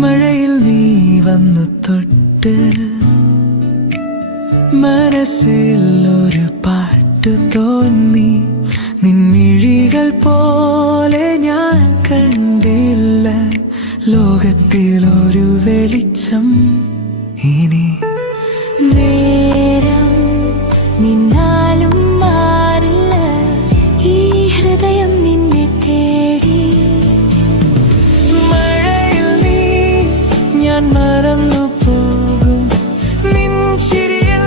മഴയിൽ നീ വന്നു തൊട്ട് മനസ്സിൽ ഒരു പാട്ട് തോന്നി. നിൻമിഴികൾ പോലെ ഞാൻ കണ്ടില്ല ലോകത്തിലൊരു വെളിച്ചം ഇനി. നേരം നിന്നാലും മാറില്ല ഈ ഹൃദയം നിന്നെ തേടി. മഴയിൽ നീ ഞാൻ മറന്നു പോകും, നിൻ ചിരിയിൽ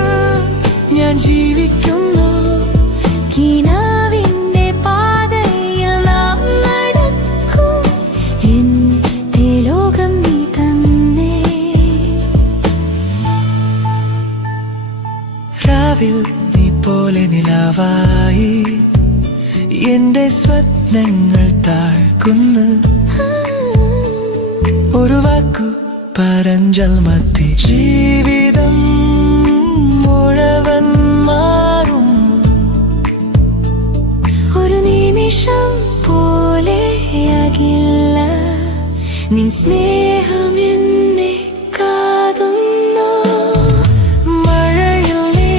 ഞാൻ ജീവിക്കുന്നു. കിനാവിന്റെ പാതയിൽ നാം നടക്കും, എന്റെ ലോകം നീ തന്നെ. രാവിൽ നീ പോലെ നിലാവായി എന്റെ സ്വപ്നങ്ങൾ താഴ്ക്കുന്നു. ഒരു വാക്കു പറഞ്ഞാൽ മതി ജീവിതം മുഴുവൻ മാറും. ഒരു നിമിഷം പോലെയാകില്ല നിൻ സ്നേഹം എന്നെ കാതുന്നു. മഴയിൽ നീ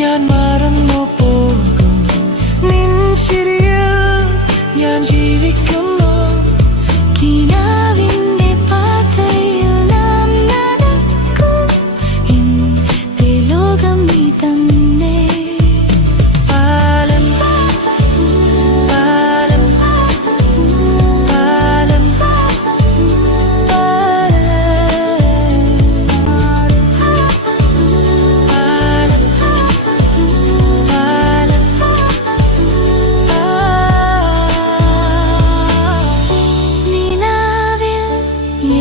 ഞാൻ മറന്നു പോകും, നിൻ ചിരിയിൽ ഞാൻ ജീവിക്കുന്നു. കിനാവിന്റെ പാതയിൽ നാം നടക്കും, എന്റെ ലോകം നീ തന്നെ. പാലം പാലം പാലം പാലം പാലം. നിലാവിൽ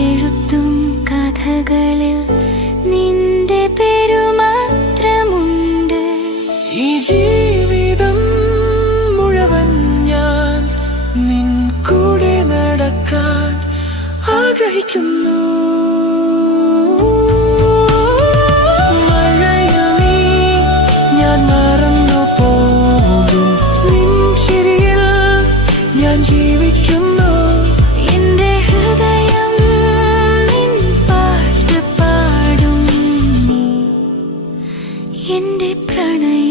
എഴുത്തും കഥകളിൽ നിന്റെ പെരുമാത്രമുണ്ട്. ഈ ജീവിതം മുഴുവൻ ഞാൻ നിൻ കൂടെ നടക്കാൻ ആഗ്രഹിക്കുന്നു. മഴയിൽ നീ ഞാൻ മറന്നു പോകും, നിൻ ചിരിയിൽ ഞാൻ ജീവിക്കുന്നു. എന്റെ ഹൃദയം നിൻ പാട്ട് പാടും, നീ എന്റെ പ്രണയം.